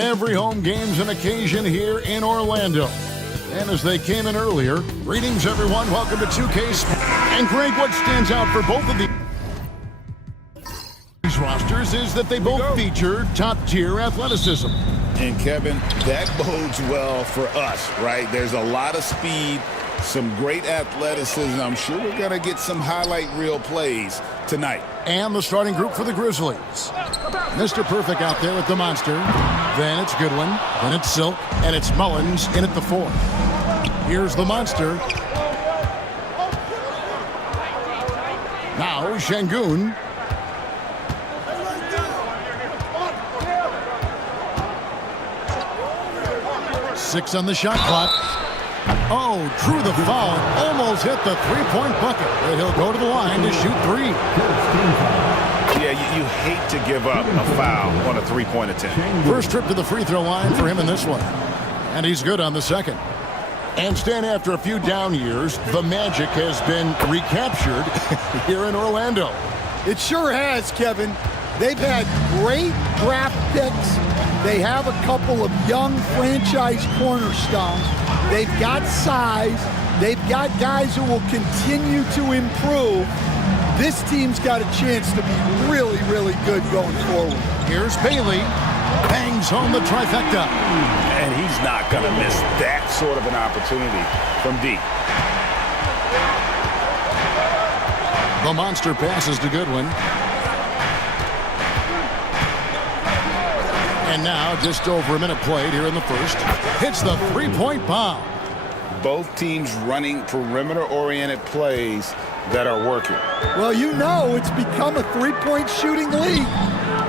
Every home game's an occasion here in Orlando. And as they came in earlier, greetings everyone, welcome to 2K. And Greg, what stands out for both of these rosters is that they both feature top-tier athleticism. And Kevin, that bodes well for us, right? There's a lot of speed, some great athleticism. I'm sure we're going to get some highlight reel plays tonight. And the starting group for the Grizzlies. Mr. Perfect out there with the monster. Then it's Goodwin. Then it's Silk. And it's Mullins in at the 4. Here's the monster. Now Şengün. Six on the shot clock. Oh, drew the foul. Almost hit the three-point bucket. But he'll go to the line to shoot 3. Yeah, you hate to give up a foul on a three-point attempt. First trip to the free throw line for him in this one. And he's good on the second. And Stan, after a few down years, the magic has been recaptured here in Orlando. It sure has, Kevin. They've had great draft picks. They have a couple of young franchise cornerstones. They've got size. They've got guys who will continue to improve. This team's got a chance to be really, really good going forward. Here's Bailey. Bangs home the trifecta. And he's not going to miss that sort of an opportunity from deep. The monster passes to Goodwin. And now just over a minute played here in the first. Hits the three-point bomb. Both teams running perimeter-oriented plays that are working. Well, you know it's become a three-point shooting league.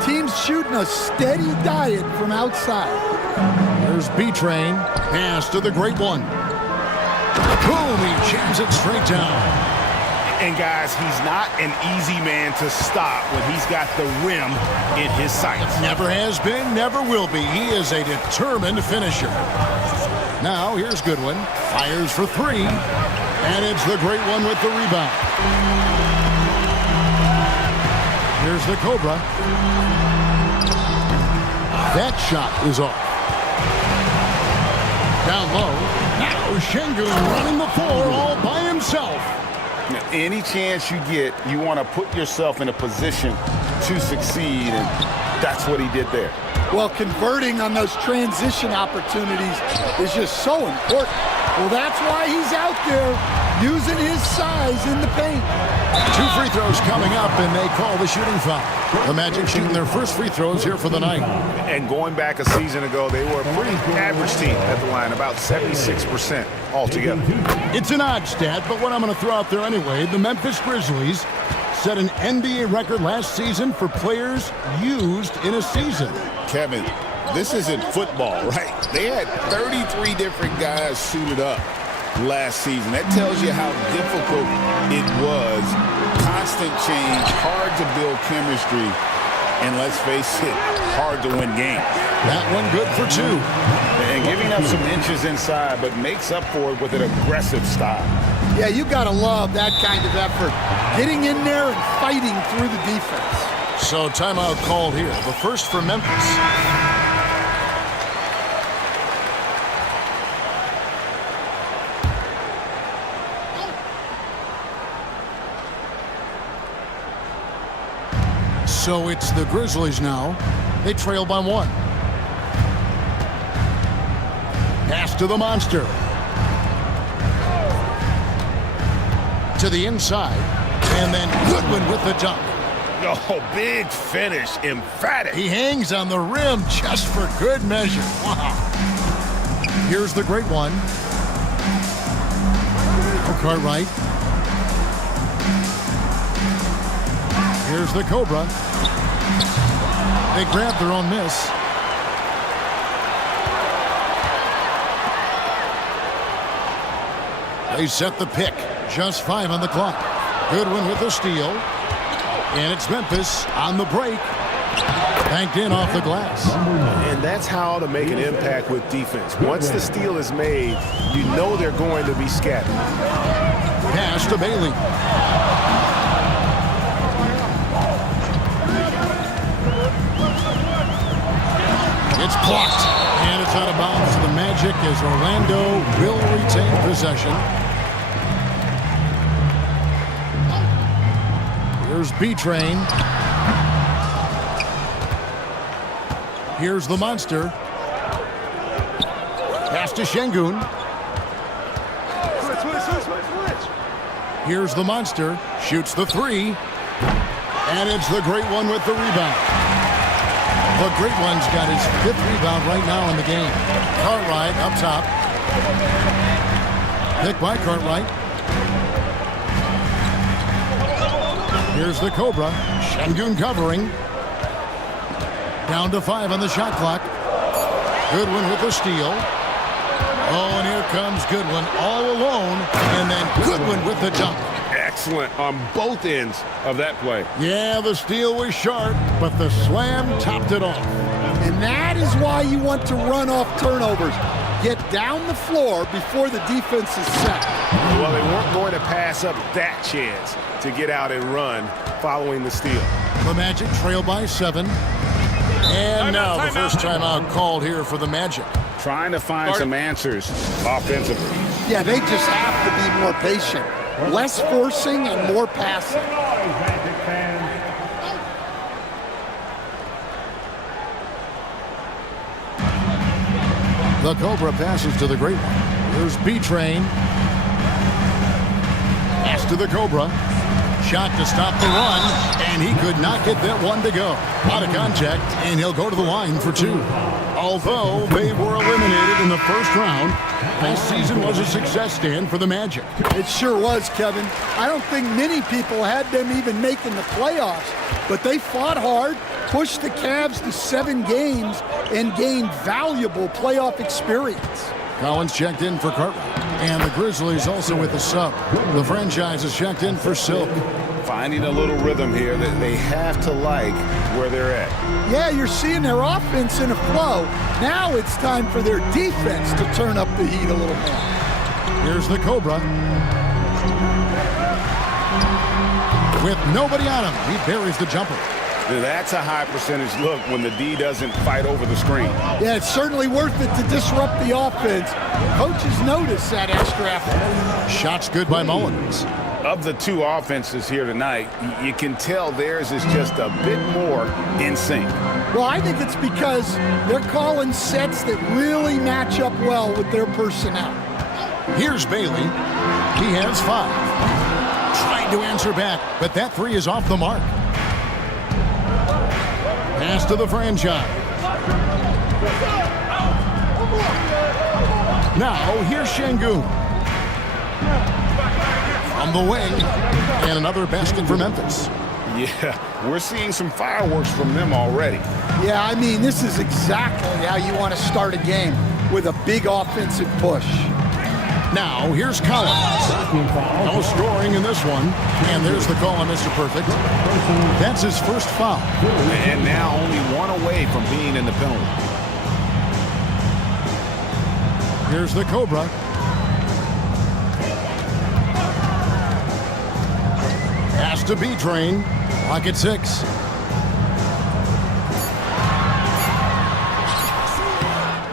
Teams shooting a steady diet from outside. There's B-Train. Pass to the great one. Boom, he jams it straight down. And guys, he's not an easy man to stop when he's got the rim in his sights. Never has been, never will be. He is a determined finisher. Now, here's Goodwin. Fires for 3. And it's the great one with the rebound. Here's the Cobra. That shot is off. Down low. Now Şengün running the floor all by himself. Now, any chance you get, you want to put yourself in a position to succeed, and that's what he did there. Well, converting on those transition opportunities is just so important. Well, that's why he's out there using his size in the paint. 2 free throws coming up, and they call the shooting foul. The Magic shooting their first free throws here for the night. And going back a season ago, they were a pretty average team at the line, about 76% altogether. It's an odd stat, but what I'm going to throw out there anyway, the Memphis Grizzlies set an NBA record last season for players used in a season. Kevin, this isn't football, right? They had 33 different guys suited up last season. That tells you how difficult it was. Constant change, hard to build chemistry, and let's face it, hard to win games. That one good for 2. And giving up some inches inside, but makes up for it with an aggressive style. Yeah, you got to love that kind of effort. Getting in there and fighting through the defense. So timeout called here. The first for Memphis. So it's the Grizzlies now. They trail by 1. Pass to the monster. To the inside. And then Goodwin with the dunk. Oh, big finish, emphatic. He hangs on the rim just for good measure. Wow. Here's the great one. Cartwright. Here's the Cobra. They grab their own miss. They set the pick. Just 5 on the clock. Goodwin with the steal. And it's Memphis on the break. Banked in off the glass. And that's how to make an impact with defense. Once the steal is made, you know they're going to be scattered. Pass to Bailey. It's blocked. And it's out of bounds to the Magic as Orlando will retain possession. Here's B-Train. Here's the Monster. Pass to Şengün. Here's the Monster. Shoots the three. And it's the Great One with the rebound. The Great One's got his 5th rebound right now in the game. Cartwright up top. Pick by Cartwright. Here's the Cobra. Şengün covering. Down to 5 on the shot clock. Goodwin with the steal. Oh, and here comes Goodwin all alone. And then Goodwin with the dunk. Excellent on both ends of that play. Yeah, the steal was sharp, but the slam topped it off. And that is why you want to run off turnovers. Get down the floor before the defense is set. Well, they weren't going to pass up that chance to get out and run following the steal. The Magic trail by 7. And now the first timeout called here for the Magic. Trying to find some answers offensively. Yeah, they just have to be more patient. Less forcing and more passing. The Cobra passes to the Great One. Here's B-Train. Pass to the Cobra. Shot to stop the run, and he could not get that one to go. Out of contact, and he'll go to the line for 2. Although they were eliminated in the first round, last season was a success stand for the Magic. It sure was, Kevin. I don't think many people had them even making the playoffs, but they fought hard, pushed the Cavs to 7 games, and gained valuable playoff experience. Collins checked in for Cartwright, and the Grizzlies also with a sub. The franchise is checked in for Silk. Finding a little rhythm here that they have to like where they're at. Yeah, you're seeing their offense in a flow. Now it's time for their defense to turn up the heat a little more. Here's the Cobra. With nobody on him, he buries the jumper. That's a high percentage look when the D doesn't fight over the screen. Yeah, it's certainly worth it to disrupt the offense. Coaches notice that extra effort. Shots good by Mullins. Of the 2 offenses here tonight, you can tell theirs is just a bit more in sync. Well, I think it's because they're calling sets that really match up well with their personnel. Here's Bailey. He has 5. Trying to answer back, but that 3 is off the mark. Pass to the franchise. Now, here's Şengün. From the wing, and another basket for Memphis. Yeah, we're seeing some fireworks from them already. Yeah, I mean, this is exactly how you want to start a game, with a big offensive push. Now, here's Collins. No scoring in this one. And there's the call on Mr. Perfect. That's his first foul. And now only 1 away from being in the penalty. Here's the Cobra. Pass to B-Train. Clock at 6.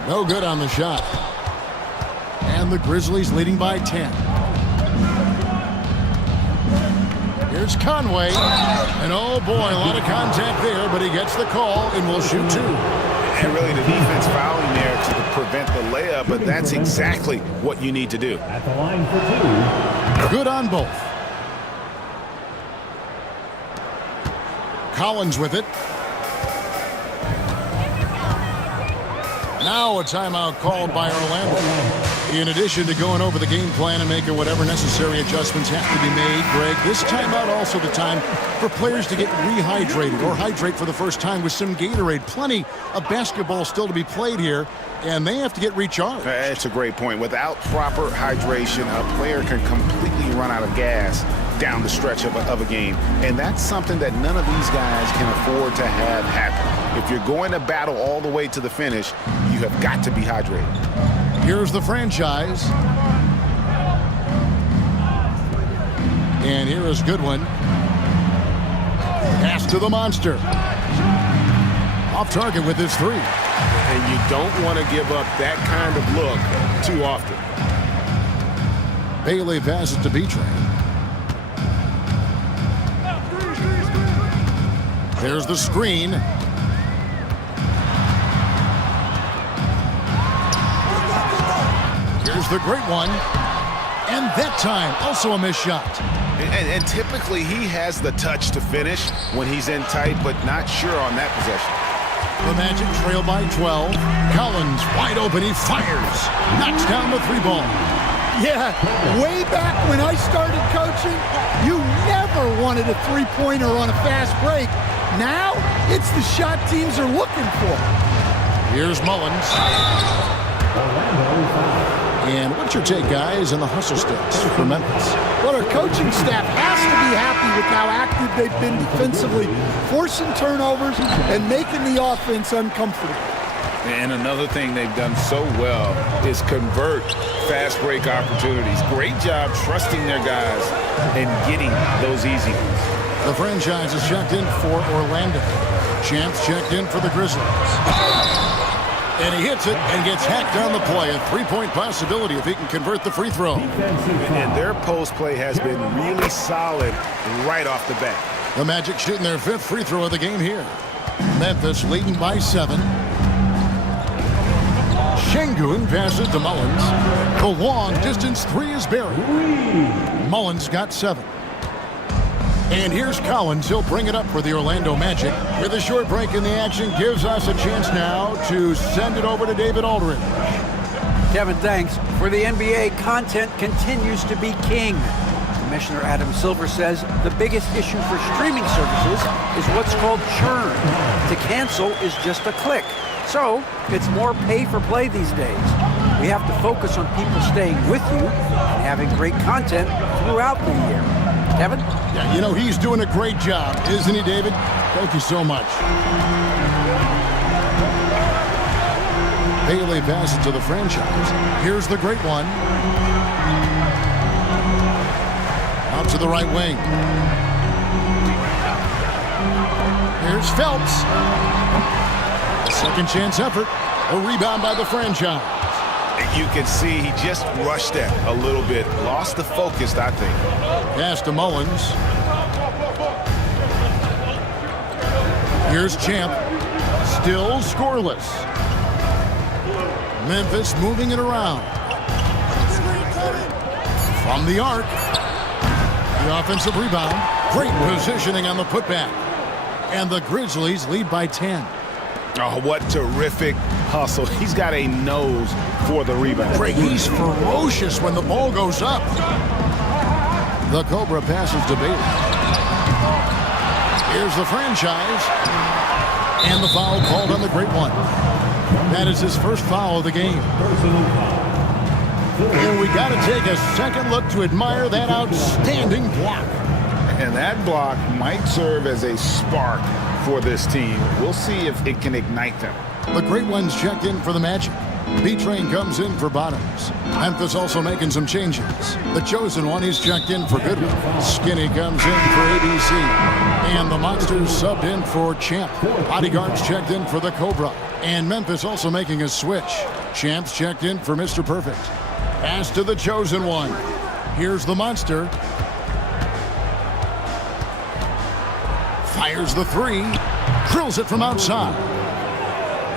No good on the shot. And the Grizzlies leading by 10. Here's Conway. And oh boy, a lot of contact there, but he gets the call and will shoot 2. And really the defense fouling there to prevent the layup, but that's exactly what you need to do. At the line for 2. Good on both. Collins with it. Now a timeout called by Orlando. In addition to going over the game plan and making whatever necessary adjustments have to be made, Greg, this timeout also the time for players to get rehydrated or hydrate for the first time with some Gatorade. Plenty of basketball still to be played here, and they have to get recharged. That's a great point. Without proper hydration, a player can completely run out of gas down the stretch of a game. And that's something that none of these guys can afford to have happen. If you're going to battle all the way to the finish, you have got to be hydrated. Here's the franchise. And here is Goodwin. Pass to the Monster. Off target with his three. And you don't want to give up that kind of look too often. Bailey passes to B-Train. There's the screen. Here's the great one. And that time, also a missed shot. And typically he has the touch to finish when he's in tight, but not sure on that possession. The Magic trail by 12. Collins wide open. He fires. Knocks down the three ball. Yeah, way back when I started coaching, you never wanted a three-pointer on a fast break. Now, it's the shot teams are looking for. Here's Mullins. And what's your take, guys, on the hustle sticks for Memphis? Well, our coaching staff has to be happy with how active they've been defensively, forcing turnovers and making the offense uncomfortable. And another thing they've done so well is convert fast break opportunities. Great job trusting their guys and getting those easy ones. The franchise is checked in for Orlando. Champs checked in for the Grizzlies. And he hits it and gets hacked down the play. A three-point possibility if he can convert the free throw. And their post play has been really solid right off the bat. The Magic shooting their fifth free throw of the game here. Memphis leading by 7. Şengün passes to Mullins. The long distance three is buried. Mullins got 7. And here's Collins. He'll bring it up for the Orlando Magic. With a short break in the action, gives us a chance now to send it over to David Aldridge. Kevin, thanks. For the NBA, content continues to be king. Commissioner Adam Silver says the biggest issue for streaming services is what's called churn. To cancel is just a click. So it's more pay for play these days. We have to focus on people staying with you and having great content throughout the year. Kevin? Yeah, you know, he's doing a great job, isn't he, David? Thank you so much. Bailey passes to the franchise. Here's the great one. Out to the right wing. Here's Phelps. A second chance effort. A rebound by the franchise. You can see he just rushed that a little bit. Lost the focus, I think. Pass to Mullins. Here's Champ. Still scoreless. Memphis moving it around. From the arc. The offensive rebound. Great positioning on the putback. And the Grizzlies lead by 10. Oh, what terrific hustle. He's got a nose for the rebound. Greg, he's ferocious when the ball goes up. The Cobra passes to Bailey. Here's the franchise. And the foul called on the great one. That is his first foul of the game. And we got to take a second look to admire that outstanding block. And that block might serve as a spark for this team. We'll see if it can ignite them. The great one's checked in for the Magic. B-Train comes in for Bottoms. Memphis also making some changes. The chosen one, he's checked in for Goodwin. Skinny comes in for ABC. And the Monsters subbed in for Champ. Bodyguards checked in for the Cobra. And Memphis also making a switch. Champ's checked in for Mr. Perfect. Pass to the chosen one. Here's the Monster. Fires the three. Drills it from outside.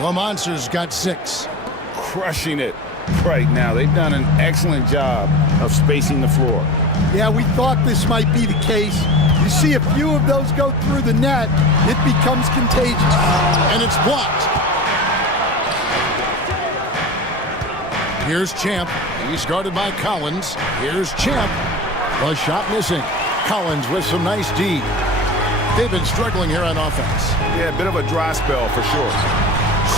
The Monsters got 6. Crushing it right now. They've done an excellent job of spacing the floor. Yeah, we thought this might be the case. You see a few of those go through the net, it becomes contagious. And it's blocked. Here's Champ. He's guarded by Collins. Here's Champ. The shot missing. Collins with some nice D. They've been struggling here on offense. Yeah, a bit of a dry spell for sure.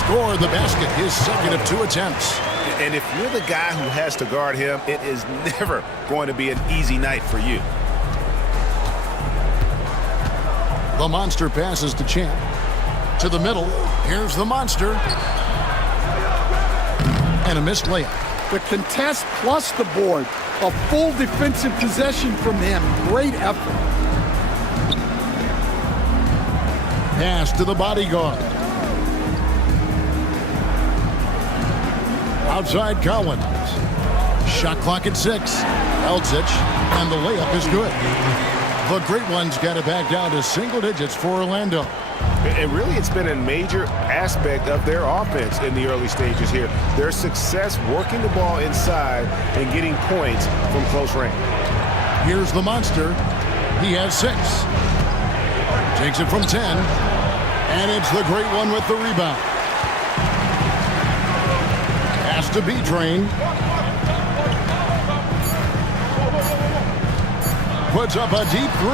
Scored the basket, his second of 2 attempts. And if you're the guy who has to guard him, it is never going to be an easy night for you. The Monster passes to Champ. To the middle. Here's the Monster. And a missed layup. The contest plus the board. A full defensive possession from him. Great effort. Pass to the bodyguard. Outside Collins. Shot clock at 6. Elzic, and the layup is good. The great ones got it back down to single digits for Orlando. And really, it's been a major aspect of their offense in the early stages here. Their success working the ball inside and getting points from close range. Here's the monster. He has 6. Takes it from 10. And it's the great one with the rebound. Pass to B-Train. Puts up a deep 3.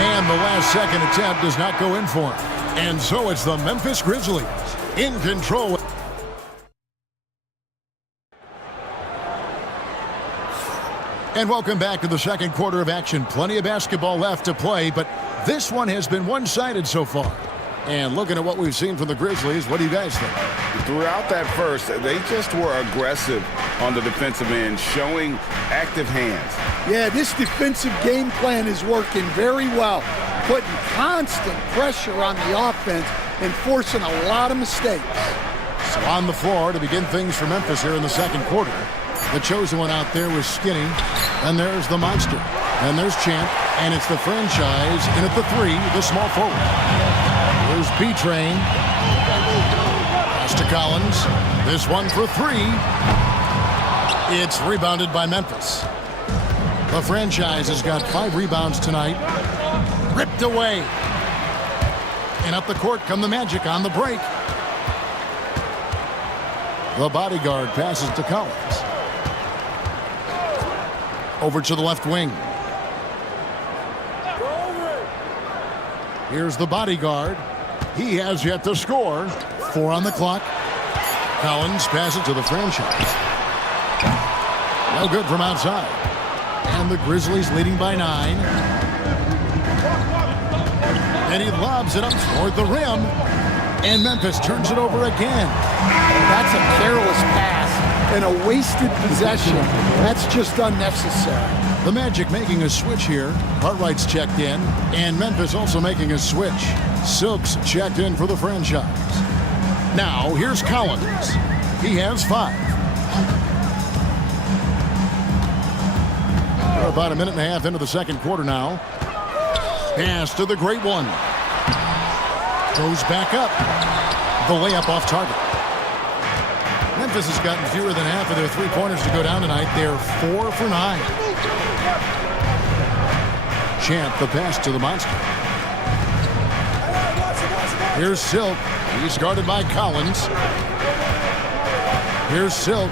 And the last second attempt does not go in for him. And so it's the Memphis Grizzlies in control. And welcome back to the second quarter of action. Plenty of basketball left to play, but this one has been one-sided so far. And looking at what we've seen from the Grizzlies, what do you guys think? Throughout that first, they just were aggressive on the defensive end, showing active hands. Yeah, this defensive game plan is working very well, putting constant pressure on the offense and forcing a lot of mistakes. So on the floor to begin things for Memphis here in the second quarter. The chosen one out there was Skinny. And there's the monster. And there's Champ. And it's the franchise in at the 3, the small forward. There's B-Train. Pass to Collins. This one for 3. It's rebounded by Memphis. The franchise has got 5 rebounds tonight. Ripped away. And up the court come the Magic on the break. The bodyguard passes to Collins. Over to the left wing. Here's the bodyguard. He has yet to score. 4 on the clock. Collins passes to the franchise. No good from outside. And the Grizzlies leading by 9. And he lobs it up toward the rim. And Memphis turns it over again. That's a careless pass and a wasted possession. That's just unnecessary. The Magic making a switch here. Cartwright's checked in. And Memphis also making a switch. Silks checked in for the franchise. Now, here's Collins. He has 5. We're about a minute and a half into the second quarter now. Pass to the great one. Goes back up. The layup off target. Memphis has gotten fewer than half of their 3-pointers to go down tonight. They're 4 for 9. Champ, the pass to the monster. Here's Silk. He's guarded by Collins. Here's Silk.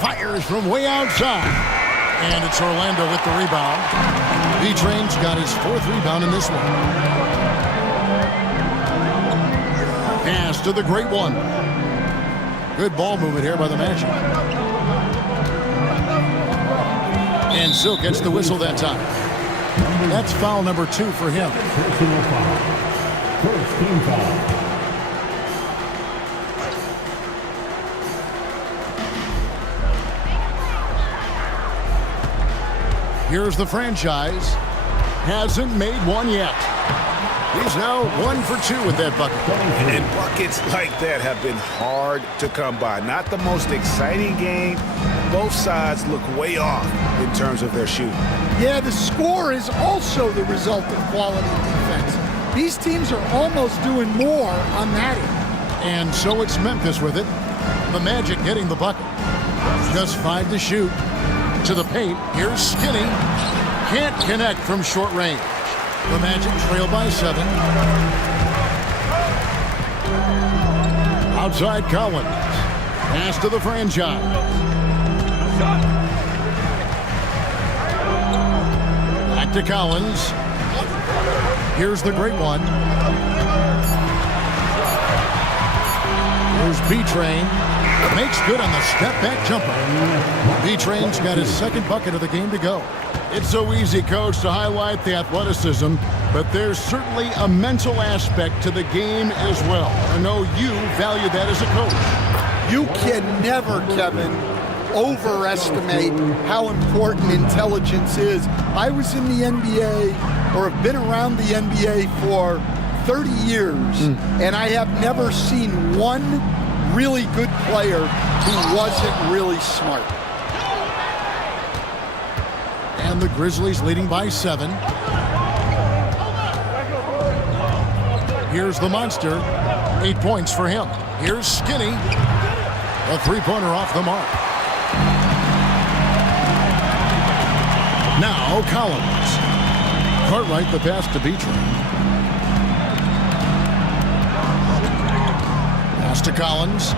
Fires from way outside. And it's Orlando with the rebound. B-Train's got his 4th rebound in this one. Pass to the great one. Good ball movement here by the Magic. And Silk gets the whistle that time. That's foul number 2 for him. Personal foul. First team foul. Here's the franchise. Hasn't made one yet. He's now 1 for 2 with that bucket. And buckets like that have been hard to come by. Not the most exciting game. Both sides look way off in terms of their shooting. Yeah, the score is also the result of quality defense. These teams are almost doing more on that end. And so it's Memphis with it. The Magic getting the bucket. Just 5 to shoot. To the paint. Here's Skinny. Can't connect from short range. The Magic trail by 7. Outside Collins. Pass to the franchise. Back to Collins. Here's the great one. Here's B-Train. Makes good on the step-back jumper. B-Train's got his 2nd bucket of the game to go. It's so easy, Coach, to highlight the athleticism, but there's certainly a mental aspect to the game as well. I know you value that as a coach. You can never, Kevin, overestimate how important intelligence is. I was in the NBA, or have been around the NBA for 30 years, and I have never seen one really good player who wasn't really smart. And the Grizzlies leading by 7. Here's the monster. 8 points for him. Here's Skinny. A three-pointer off the mark. Now Collins. Cartwright the pass to Beecham. Pass to Collins.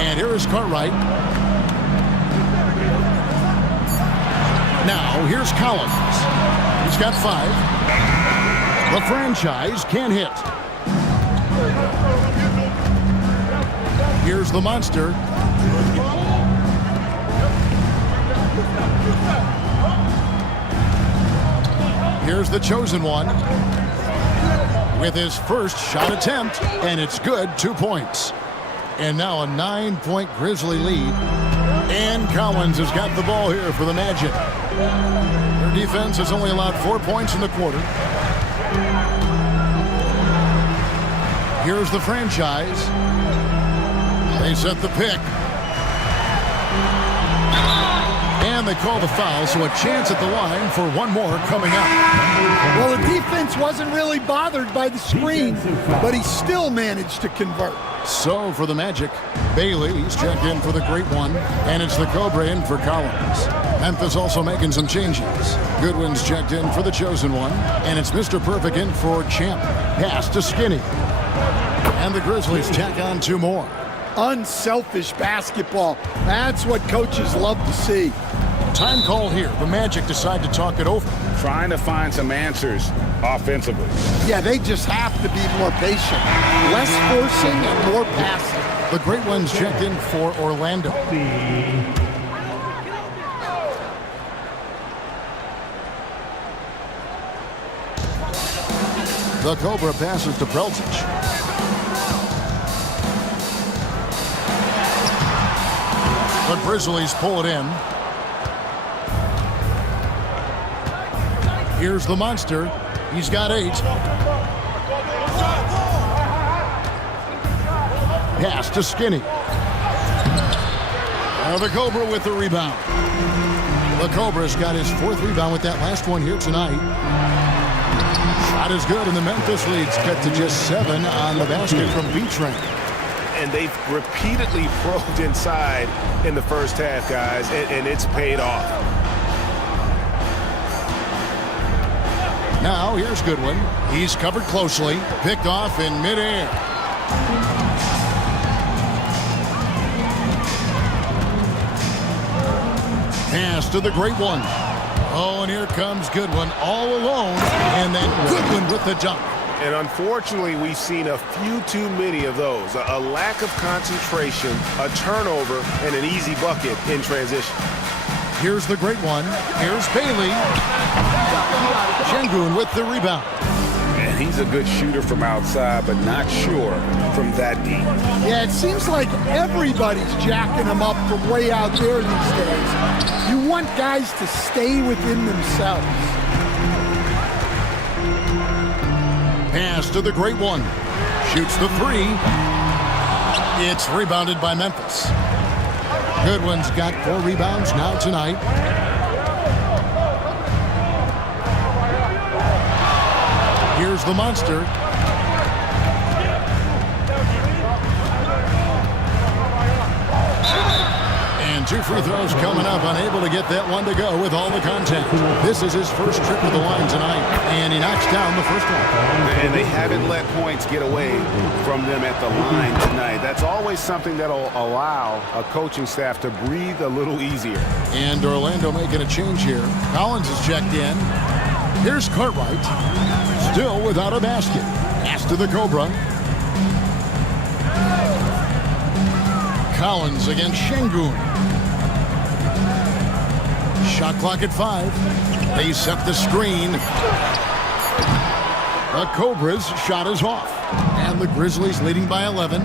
And here is Cartwright. Now here's Collins. He's got 5. The franchise can't hit. Here's the monster. Here's the chosen one with his first shot attempt, and it's good. 2 points. And now a 9-point Grizzly lead. And Collins has got the ball here for the Magic. Their defense has only allowed 4 points in the quarter. Here's the franchise. They set the pick. And they call the foul, so a chance at the line for one more coming up. Well, the defense wasn't really bothered by the screen, but he still managed to convert. So for the Magic, Bailey's checked in for the great one, and it's the Cobra in for Collins. Memphis also making some changes. Goodwin's checked in for the chosen one, and it's Mr. Perfect in for Champ. Pass to Skinny. And the Grizzlies tack on 2 more. Unselfish basketball. That's what coaches love to see. Time call here. The Magic decide to talk it over. Trying to find some answers offensively. Yeah, they just have to be more patient. Less forcing and more passing. The great ones checked in for Orlando. The Cobra passes to Prelzic. The Grizzlies pull it in. Here's the monster. He's got 8. Pass to Skinny. The Cobra with the rebound. The Cobra's got his 4th rebound with that last one here tonight. Shot is good, and the Memphis lead's cut to just 7 on the basket from Beecham. And they've repeatedly probed inside in the first half, guys, and it's paid off. Now, here's Goodwin. He's covered closely. Picked off in midair. Pass to the great one. Oh, and here comes Goodwin all alone. And then Goodwin with the dunk. And unfortunately, we've seen a few too many of those. A lack of concentration, a turnover, and an easy bucket in transition. Here's the great one. Here's Bailey. Şengün with the rebound. And he's a good shooter from outside, but not sure from that deep. Yeah, it seems like everybody's jacking them up from way out there these days. You want guys to stay within themselves. Pass to the great one. Shoots the 3. It's rebounded by Memphis. Goodwin's got 4 rebounds now tonight. Here's the monster. And 2 free throws coming up, unable to get that one to go with all the contact. This is his first trip to the line tonight, and he knocks down the first one. And they haven't let points get away from them at the line tonight. That's always something that'll allow a coaching staff to breathe a little easier. And Orlando making a change here. Collins is checked in. Here's Cartwright, still without a basket. Pass to the Cobra. Collins against Şengün. Shot clock at 5. They set the screen. The Cobra's shot is off. And the Grizzlies leading by 11.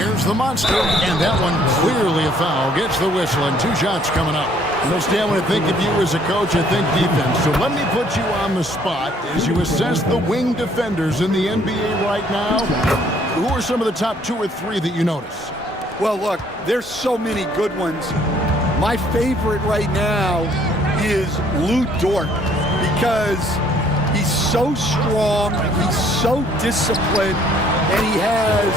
Here's the monster, and that one clearly a foul. Gets the whistle, and 2 shots coming up. You know, Stan, when I think of you as a coach, I think defense. So let me put you on the spot as you assess the wing defenders in the NBA right now. Who are some of the top 2 or 3 that you notice? Well, look, there's so many good ones. My favorite right now is Lou Dort because he's so strong, he's so disciplined, and he has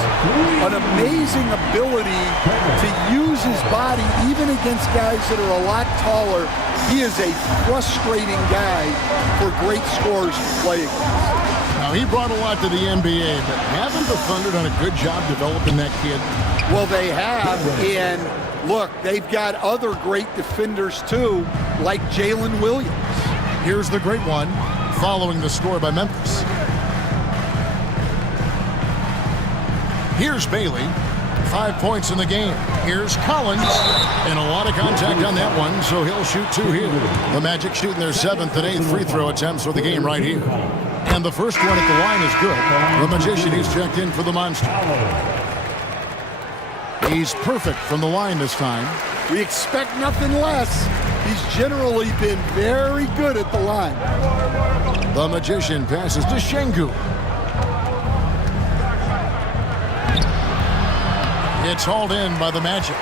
an amazing ability to use his body even against guys that are a lot taller. He is a frustrating guy for great scorers to play against. Now, he brought a lot to the NBA, but haven't the Thunder done a good job developing that kid? Well, they have, and look, they've got other great defenders too, like Jalen Williams. Here's the great one, following the score by Memphis. Here's Bailey, 5 points in the game. Here's Collins, and a lot of contact on that one, so he'll shoot 2 here. The Magic shooting their 7th and 8th free throw attempts for the game right here. And the first one at the line is good. The Magician, he's checked in for the Monster. He's perfect from the line this time. We expect nothing less. He's generally been very good at the line. The Magician passes to Şengün. It's hauled in by the Magic.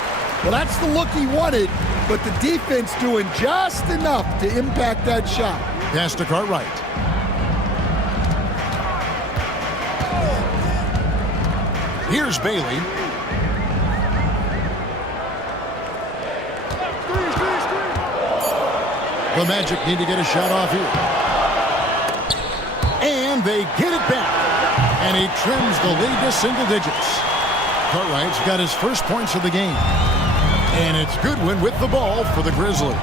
Well, that's the look he wanted, but the defense doing just enough to impact that shot. Pass to Cartwright. Here's Bailey. The Magic need to get a shot off here. And they get it back. And he trims the lead to single digits. Cartwright's got his first points of the game. And it's Goodwin with the ball for the Grizzlies.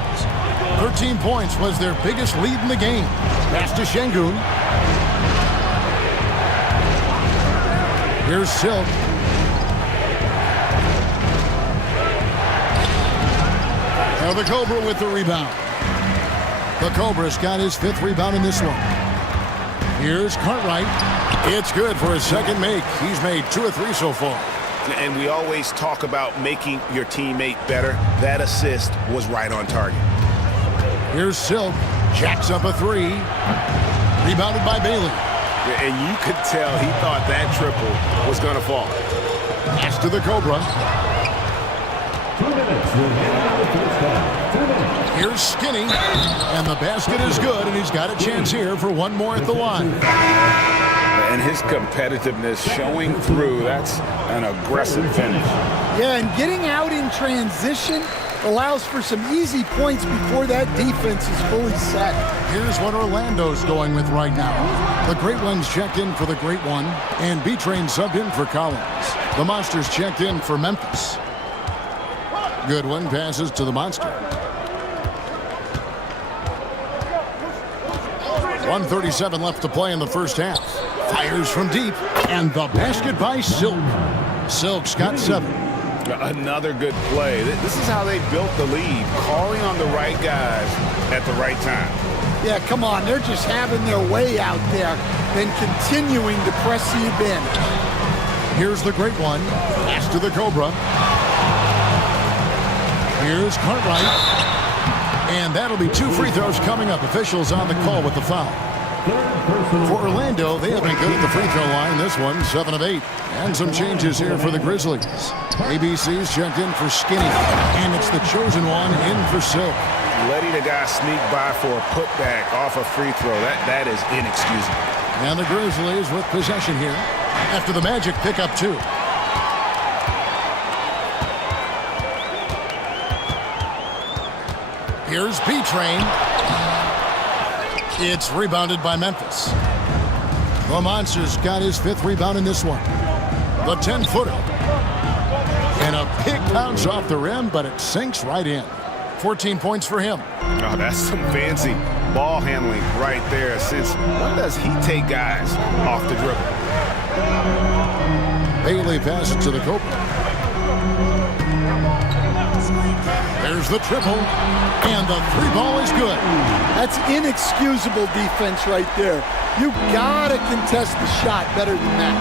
13 points was their biggest lead in the game. Pass to Şengün. Here's Silk. Now the Cobra with the rebound. The Cobra's got his 5th rebound in this one. Here's Cartwright. It's good for his second make. He's made 2 or 3 so far. And we always talk about making your teammate better. That assist was right on target. Here's Silk. Jacks up a 3. Rebounded by Bailey. And you could tell he thought that triple was going to fall. Pass to the Cobra. 2 minutes remaining in the first half. 2 minutes. Here's Skinny. And the basket is good, and he's got a chance here for one more at the line. And his competitiveness showing through. That's an aggressive finish. Yeah, and getting out in transition allows for some easy points before that defense is fully set. Here's what Orlando's going with right now. The Great Ones checked in for the Great One, and B-Train subbed in for Collins. The Monsters checked in for Memphis. Goodwin passes to the Monster. 1:37 left to play in the first half. Fires from deep, and the basket by Silk. Silk's got 7. Another good play. This is how they built the lead, calling on the right guys at the right time. Yeah, come on, they're just having their way out there and continuing to press the advantage. Here's the Great One. Pass to the Cobra. Here's Cartwright. And that'll be 2 free throws coming up. Officials on the call with the foul. For Orlando, they have been good at the free throw line. This one, 7 of 8. And some changes here for the Grizzlies. ABC's checked in for Skinny. And it's the chosen one in for Silk. Letting a guy sneak by for a putback off a free throw, that is inexcusable. And the Grizzlies with possession here after the Magic pick up 2. Here's B-Train. It's rebounded by Memphis. The Monsters got his 5th rebound in this one. The 10-footer. And a big bounce off the rim, but it sinks right in. 14 points for him. Oh, that's some fancy ball handling right there. Since when does he take guys off the dribble? Bailey passes to the Cobra. There's the triple, and the 3 ball is good. That's inexcusable defense right there. You gotta contest the shot better than that.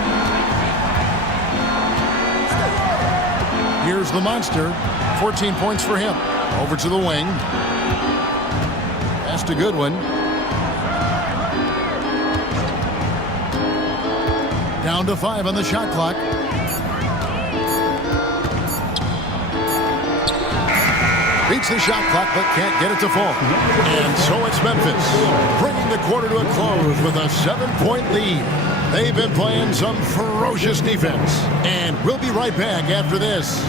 Here's the monster. 14 points for him. Over to the wing. That's a good one. Down to 5 on the shot clock. Beats the shot clock, but can't get it to fall. And so it's Memphis, bringing the quarter to a close with a 7-point lead. They've been playing some ferocious defense. And we'll be right back after this.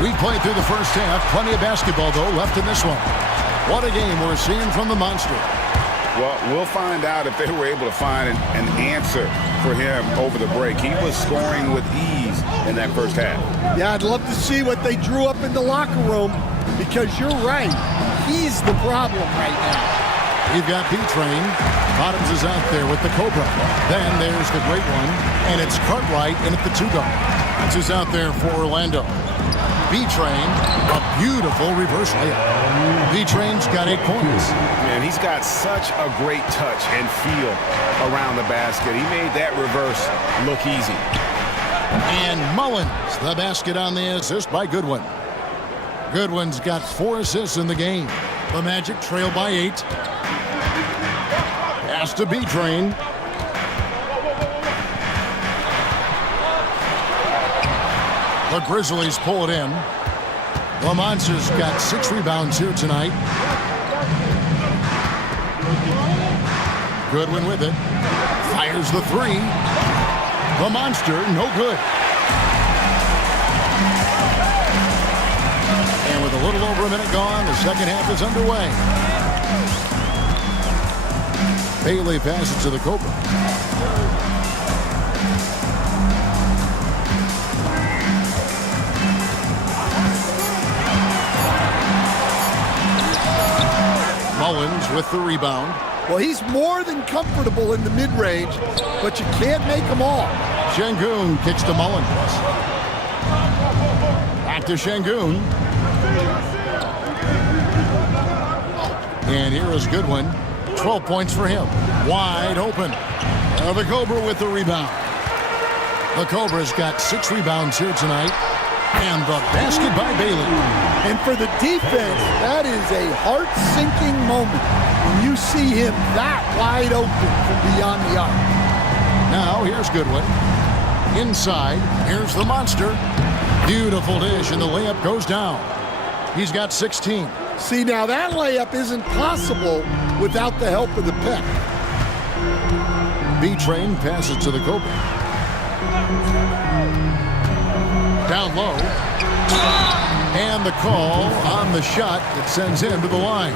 We played through the first half. Plenty of basketball, though, left in this one. What a game we're seeing from the monster. Well, we'll find out if they were able to find an answer for him over the break. He was scoring with ease in that first half. Yeah, I'd love to see what they drew up in the locker room, because you're right. He's the problem right now. We've got B-Train. Bottoms is out there with the Cobra. Then there's the great one, and it's Cartwright in at the 2-guard. That's who's out there for Orlando. B-Train, a beautiful reverse layup. B-Train's got 8 points. Man, he's got such a great touch and feel around the basket. He made that reverse look easy. And Mullins, the basket on the assist by Goodwin. Goodwin's got 4 assists in the game. The Magic trail by 8. Pass to B-Train. The Grizzlies pull it in. The Monsters got 6 rebounds here tonight. Goodwin with it. Fires the 3. The Monster, no good. And with a little over a minute gone, the second half is underway. Bailey passes to the Cobra. Mullins with the rebound. Well, he's more than comfortable in the mid-range, but you can't make them all. Şengün kicks to Mullins. Back to Şengün. And here is Goodwin. 12 points for him. Wide open. The Cobra with the rebound. The Cobra's got 6 rebounds here tonight. And the basket by Bailey. And for the defense, that is a heart-sinking moment when you see him that wide open from beyond the arc. Now, here's Goodwin. Inside, here's the monster. Beautiful dish, and the layup goes down. He's got 16. See, now that layup isn't possible without the help of the pick. B-Train passes to the Cobra. Down low. And the call on the shot that sends him to the line.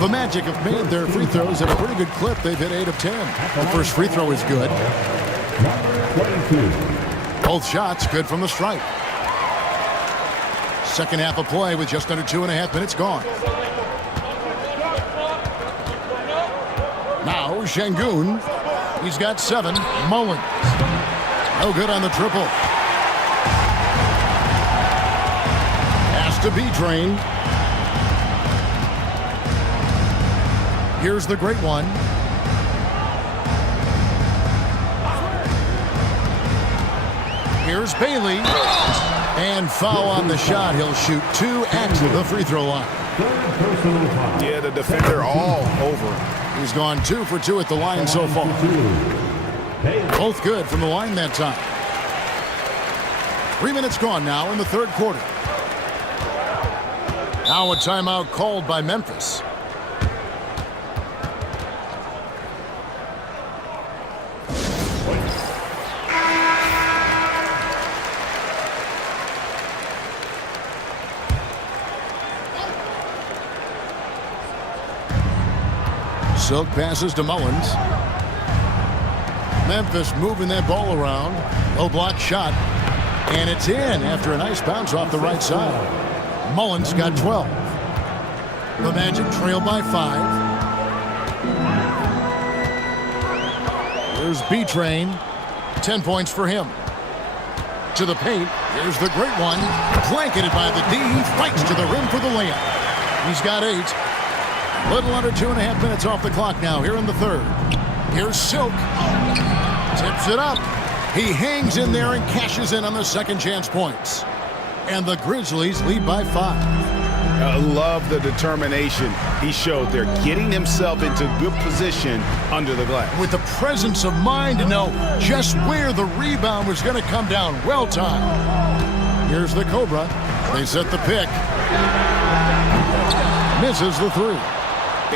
The Magic have made their free throws at a pretty good clip. They've hit 8 of 10. The first free throw is good. Both shots good from the stripe. Second half of play with just under 2.5 minutes gone. Now Şengün. He's got 7. Mullins. No good on the triple. Pass to B-Train. Here's the great one. Here's Bailey. And foul on the shot. He'll shoot 2 at the free throw line. Yeah, the defender all over. He's gone 2 for 2 at the line so far. Both good from the line that time. 3 minutes gone now in the third quarter. Now a timeout called by Memphis. Silk passes to Mullins. Memphis moving that ball around. Low block shot. And it's in after a nice bounce off the right side. Mullins got 12. The Magic trail by 5. There's B-Train. 10 points for him. to the paint. Here's the great one. Blanketed by the D. Fights to the rim for the layup. He's got 8. Little under 2.5 minutes off the clock now here in the third. Here's Silk. Tips it up. He hangs in there and cashes in on the second chance points. And the Grizzlies lead by 5. I love the determination he showed there, getting himself into good position under the glass. With the presence of mind to know just where the rebound was going to come down. Well timed. Here's the Cobra. They set the pick. Misses the 3.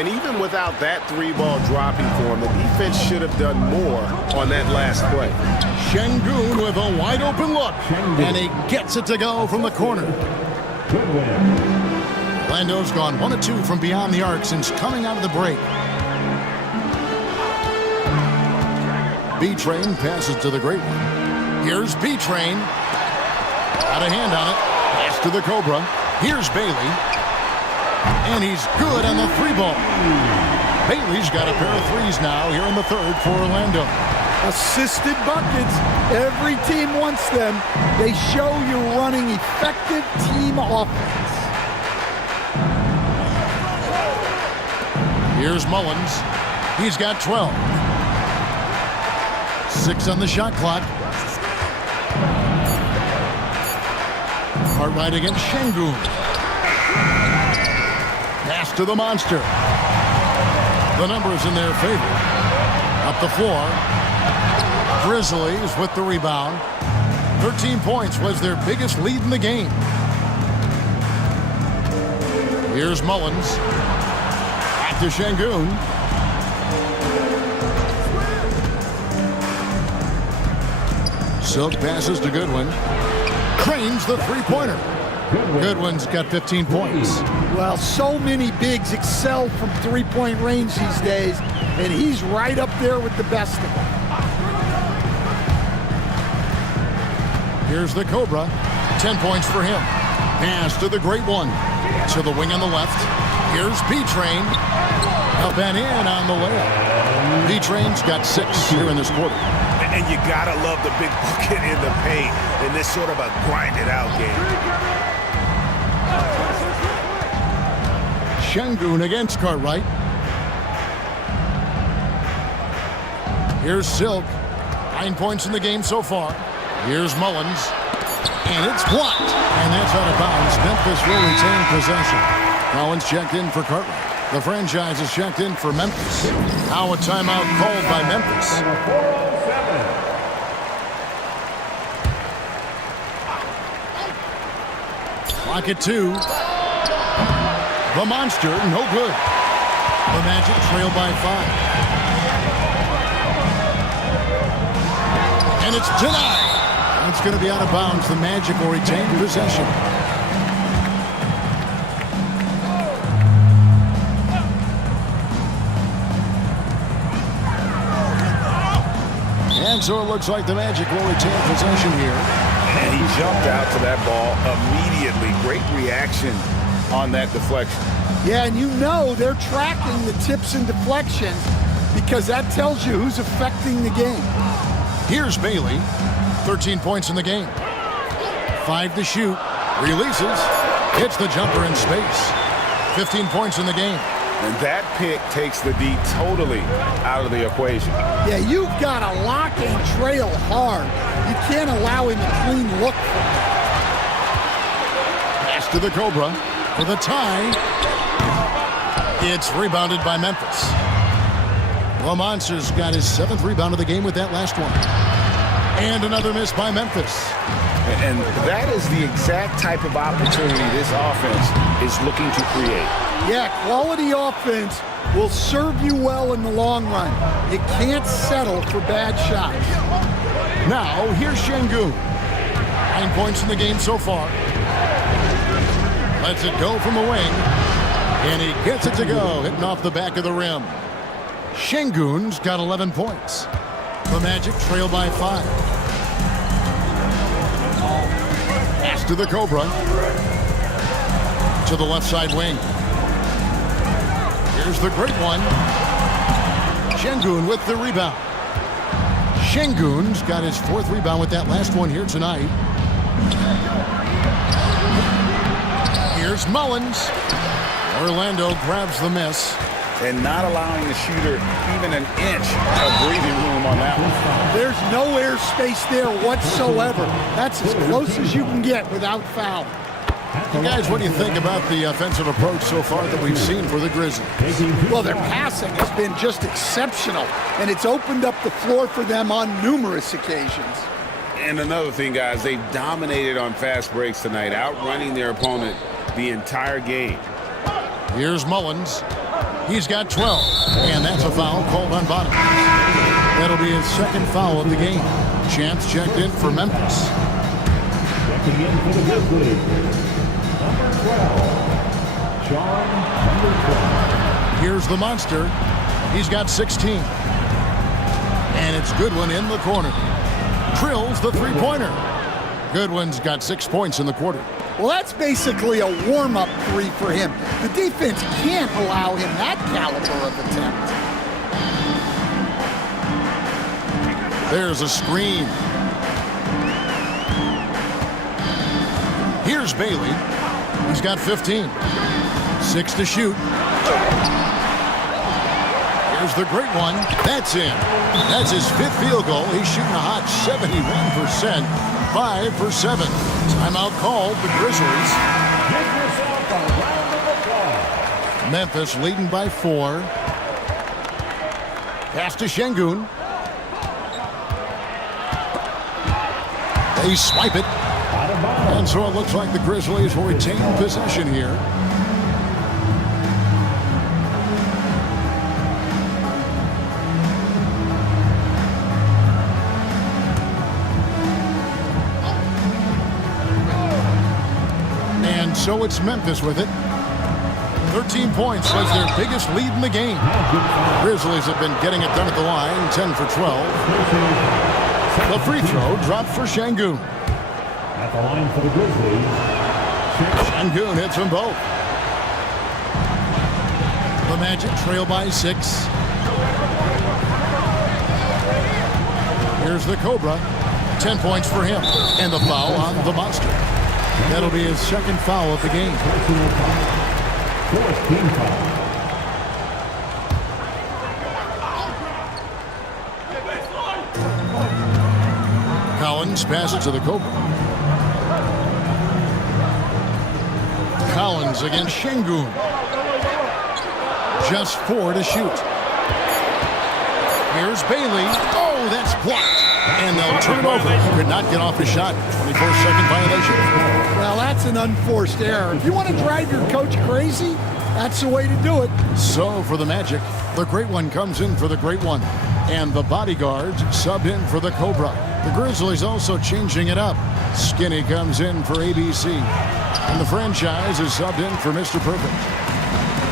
And even without that 3-ball dropping for him, the defense should have done more on that last play. Şengün with a wide open look. And he gets it to go from the corner. Orlando's gone 1 of 2 from beyond the arc since coming out of the break. B-Train passes to the great one. Here's B-Train. Got a hand on it. Pass to the Cobra. Here's Bailey. And he's good on the 3-ball. Bailey's got a pair of 3s now here in the third for Orlando. Assisted buckets. Every team wants them. They show you're running effective team offense. Here's Mullins. He's got 12. 6 on the shot clock. Cartwright against Şengün. Pass to the monster. The numbers in their favor. Up the floor. Grizzlies with the rebound. 13 points was their biggest lead in the game. Here's Mullins. Back to Şengün. Silk passes to Goodwin. Cranes the three-pointer. Goodwin's got 15 points. Well, so many bigs excel from three-point range these days, and he's right up there with the best of them. Here's the Cobra. 10 points for him. Pass to the great one. To the wing on the left. Here's B-Train. Up and in on the layup. B-Train's got 6 here in this quarter. And you gotta love the big bucket in the paint in this sort of a grind-it-out game. Şengün against Cartwright. Here's Silk. 9 points in the game so far. Here's Mullins. And it's blocked. And that's out of bounds. Memphis will retain possession. Collins checked in for Cartwright. The franchise is checked in for Memphis. Now a timeout called by Memphis. Clock at 2. The monster, no good. The Magic trail by 5. And it's denied. It's going to be out of bounds. The Magic will retain possession. And so it looks like the Magic will retain possession here. And he jumped out to that ball immediately. Great reaction on that deflection. Yeah, and you know they're tracking the tips and deflections because that tells you who's affecting the game. Here's Bailey. 13 points in the game. 5 to shoot. Releases. Hits the jumper in space. 15 points in the game. And that pick takes the D totally out of the equation. Yeah, you've got to lock and trail hard. You can't allow him a clean look. Pass to the Cobra for the tie. It's rebounded by Memphis. The Monster's got his 7th rebound of the game with that last one. And another miss by Memphis. And that is the exact type of opportunity this offense is looking to create. Yeah, quality offense will serve you well in the long run. You can't settle for bad shots. Now, here's Şengün. 9 points in the game so far. Lets it go from the wing. And he gets it to go, hitting off the back of the rim. Şengün's got 11 points. The Magic trail by 5. Pass to the Cobra. To the left side wing. Here's the great one. Şengün with the rebound. Şengün's got his 4th rebound with that last one here tonight. Here's Mullins. Orlando grabs the miss. And not allowing the shooter even an inch of breathing room on that one. There's no airspace there whatsoever. That's as close as you can get without foul. You guys, what do you think about the offensive approach so far that we've seen for the Grizzlies? Well, their passing has been just exceptional, and it's opened up the floor for them on numerous occasions. And another thing, guys, they dominated on fast breaks tonight, outrunning their opponent the entire game. Here's Mullins. He's got 12, and that's a foul called on Bottom. That'll be his second foul of the game. Chance checked in for Memphis. Checking in for the Grizzlies, number 12, Sean, number 12. Here's the monster. He's got 16. And it's Goodwin in the corner. Drills the three-pointer. Goodwin's got 6 points in the quarter. Well, that's basically a warm-up three for him. The defense can't allow him that caliber of attempt. There's a screen. Here's Bailey. He's got 15. 6 to shoot. Here's the great one. That's in. That's his 5th field goal. He's shooting a hot 71%. 5 for 7. Timeout called, the Grizzlies. Give yourself a round of applause. Memphis leading by 4. Pass to Şengün. They swipe it. And so it looks like the Grizzlies will retain possession here. So it's Memphis with it. 13 points was their biggest lead in the game. Grizzlies have been getting it done at the line, 10 for 12. The free throw dropped for Şengün. At the line for the Grizzlies, Şengün hits them both. The Magic trail by 6. Here's the Cobra. 10 points for him. And the foul on the monster. That'll be his second foul of the game. fourth team foul. Collins passes to the Cobra. Collins against Şengün. Just 4 to shoot. Here's Bailey. Oh, that's blocked. And they'll turn it over. Could not get off his shot. 24-second violation. Well, that's an unforced error. If you want to drive your coach crazy, that's the way to do it. So for the Magic, the great one comes in for the great one. And the bodyguards sub in for the Cobra. The Grizzlies also changing it up. Skinny comes in for ABC. And the franchise is subbed in for Mr. Perfect.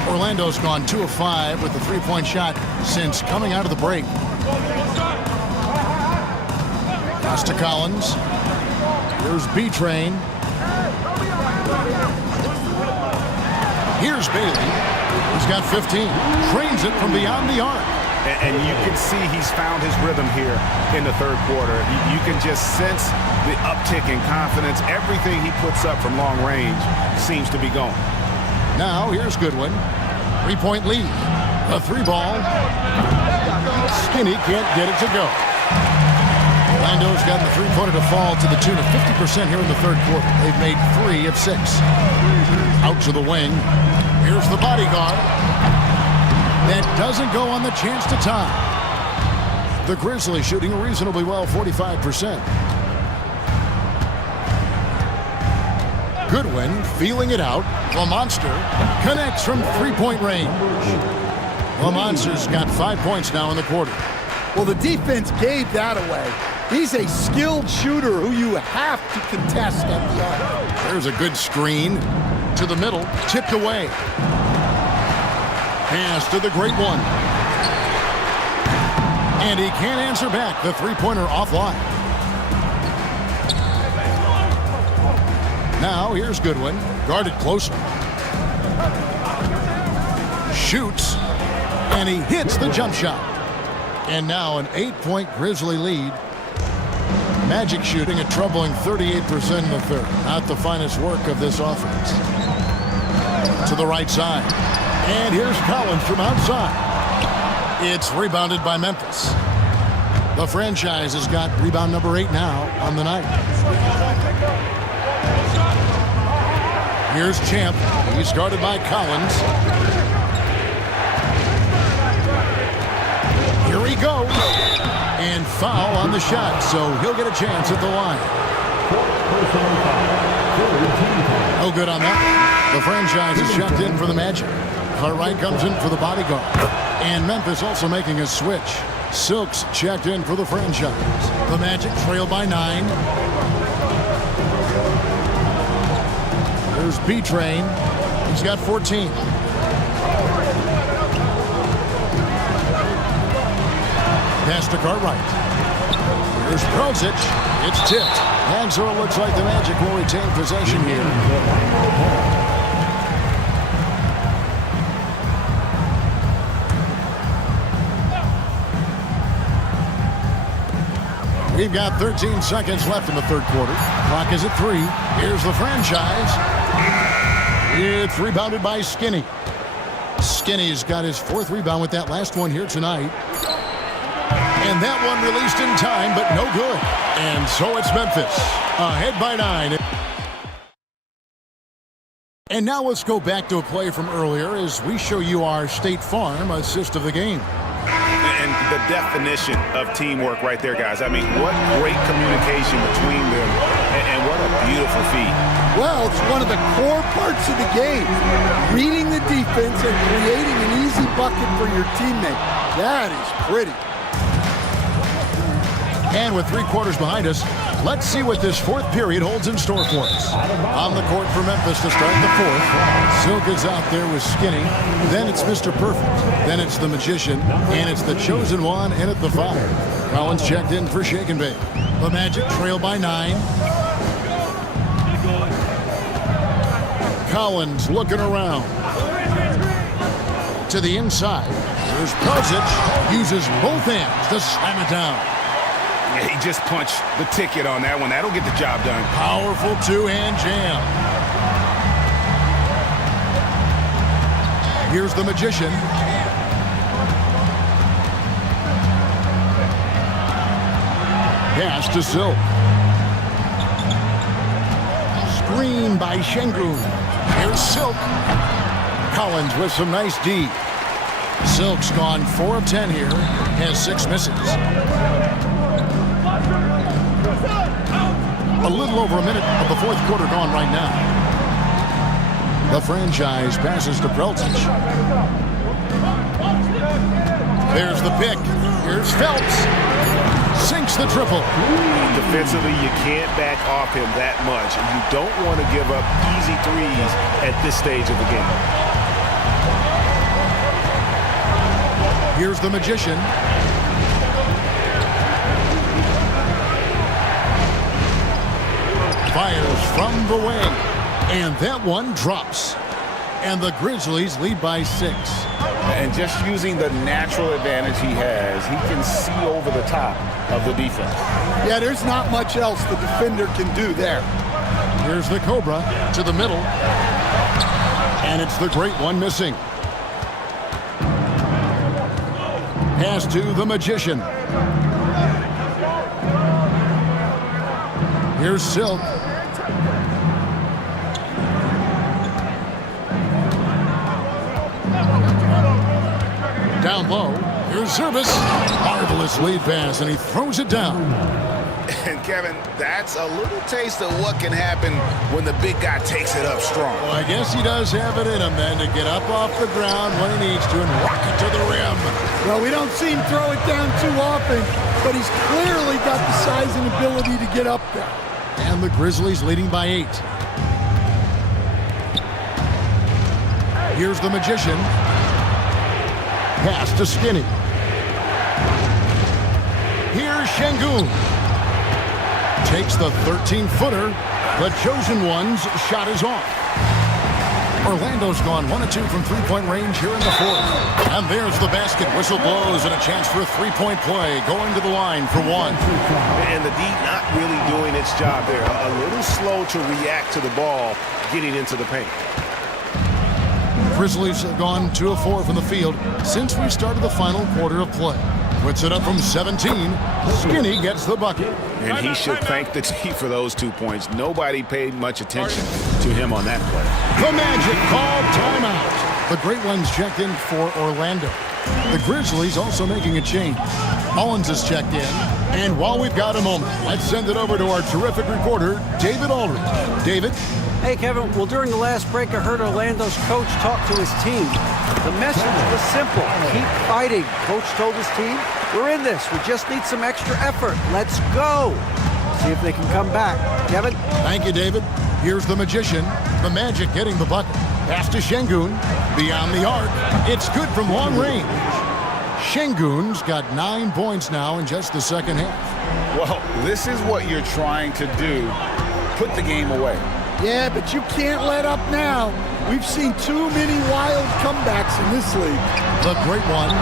Orlando's gone 2 of 5 with the three-point shot since coming out of the break. Pass to Collins. Here's B-Train. Here's Bailey. He's got 15. Trains it from beyond the arc. And you can see he's found his rhythm here in the third quarter. You can just sense the uptick in confidence. Everything he puts up from long range seems to be going. Now here's Goodwin. 3-point lead. A 3-ball. Skinny can't get it to go. Orlando's gotten the three-pointer to fall to the tune of 50% here in the third quarter. They've made 3 of 6. Out to the wing. Here's the bodyguard. That doesn't go on the chance to tie. The Grizzlies shooting reasonably well, 45%. Goodwin feeling it out. The Monster connects from three-point range. The Monster's got 5 points now in the quarter. Well, the defense gave that away. He's a skilled shooter who you have to contest at the arc. There's a good screen. To the middle, tipped away. Pass to the great one. And he can't answer back. The three-pointer offline. Now here's Goodwin, guarded closer. Shoots, and he hits the jump shot. And now an 8-point Grizzly lead. Magic shooting a troubling 38% in the third. Not the finest work of this offense. To the right side. And here's Collins from outside. It's rebounded by Memphis. The franchise has got rebound number 8 now on the night. Here's Champ. He's guarded by Collins. Here he goes. And foul on the shot, so he'll get a chance at the line. No good on that. The franchise is checked in for the Magic. Cartwright comes in for the bodyguard. And Memphis also making a switch. Silks checked in for the franchise. The Magic trail by 9. There's B-Train. He's got 14. Pass to Cartwright. Here's Prozic. It's tipped. And so it looks like the Magic will retain possession here. We've got 13 seconds left in the third quarter. Clock is at 3. Here's the franchise. It's rebounded by Skinny. Skinny's got his 4th rebound with that last one here tonight. And that one released in time, but no good. And so it's Memphis, ahead by 9. And now let's go back to a play from earlier as we show you our State Farm assist of the game. And the definition of teamwork right there, guys. I mean, what great communication between them, and what a beautiful feat. Well, it's one of the core parts of the game. Reading the defense and creating an easy bucket for your teammate. That is pretty. And with 3 quarters behind us, let's see what this 4th period holds in store for us. On the court for Memphis to start the 4th. Silk is out there with Skinny. Then it's Mr. Perfect. Then it's the Magician. And it's the Chosen One in at the 5. Collins checked in for Shake and Bake. The Magic trail by 9. Collins looking around. To the inside. There's Prozic. Uses both hands to slam it down. Yeah, he just punched the ticket on that one. That'll get the job done. Powerful 2-hand jam. Here's the Magician. Pass to Silk. Screen by Şengün. Here's Silk. Collins with some nice D. Silk's gone 4 of 10 here. Has 6 misses. A little over a minute of the 4th quarter gone right now. The franchise passes to Prozic. There's the pick. Here's Phelps. Sinks the triple. Defensively, you can't back off him that much. And you don't want to give up easy threes at this stage of the game. Here's the Magician. Fires from the wing. And that one drops. And the Grizzlies lead by 6. And just using the natural advantage he has, he can see over the top of the defense. Yeah, there's not much else the defender can do there. Here's the Cobra to the middle. And it's the great one missing. Pass to the Magician. Here's Silk. Down low. Here's Service. Marvelous lead pass, and he throws it down. And Kevin, that's a little taste of what can happen when the big guy takes it up strong. Well, I guess he does have it in him then to get up off the ground when he needs to and rock it to the rim. Well, we don't see him throw it down too often, but he's clearly got the size and ability to get up there. And the Grizzlies leading by 8. Here's the Magician. Pass to Skinny. Here's Şengün. Takes the 13-footer. The Chosen One's shot is off. Orlando's gone 1 of 2 from three-point range here in the fourth. And there's the basket. Whistle blows and a chance for a three-point play. Going to the line for one. And the D not really doing its job there. A little slow to react to the ball getting into the paint. Grizzlies have gone 2 of 4 from the field since we started the final quarter of play. Puts it up from 17. Skinny gets the bucket. And he should thank the D for those 2 points. Nobody paid much attention to him on that play. The Magic called timeout. The Great Ones checked in for Orlando. The Grizzlies also making a change. Mullins has checked in. And while we've got a moment, let's send it over to our terrific reporter, David Aldridge. David? Hey, Kevin. Well, during the last break, I heard Orlando's coach talk to his team. The message was simple. Keep fighting. Coach told his team, we're in this. We just need some extra effort. Let's go. See if they can come back. Kevin? Thank you, David. Here's the Magician. The Magic getting the bucket. Pass to Şengün. Beyond the arc. It's good from long range. Şengün's got 9 points now in just the second half. Well, this is what you're trying to do. Put the game away. Yeah, but you can't let up now. We've seen too many wild comebacks in this league. The Great One.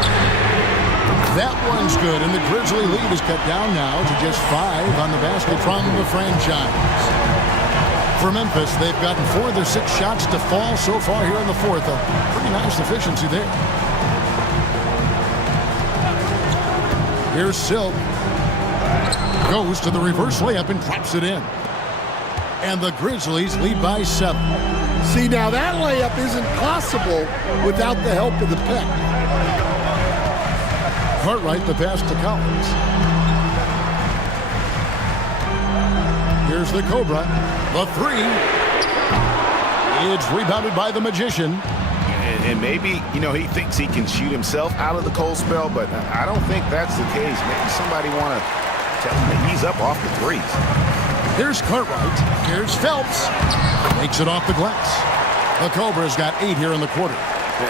That one's good, and the Grizzly lead is cut down now to just 5 on the basket from the franchise. For Memphis, they've gotten 4 of their 6 shots to fall so far here in the fourth. A pretty nice efficiency there. Here's Silk. Goes to the reverse layup and drops it in. And the Grizzlies lead by 7. See, now that layup isn't possible without the help of the pick. Cartwright the pass to Collins. Here's the Cobra. The 3. It's rebounded by the Magician. And maybe, he thinks he can shoot himself out of the cold spell, but I don't think that's the case. Maybe somebody want to tell him to ease up off the threes. Here's Cartwright. Here's Phelps. Makes it off the glass. The Cobra's got 8 here in the quarter.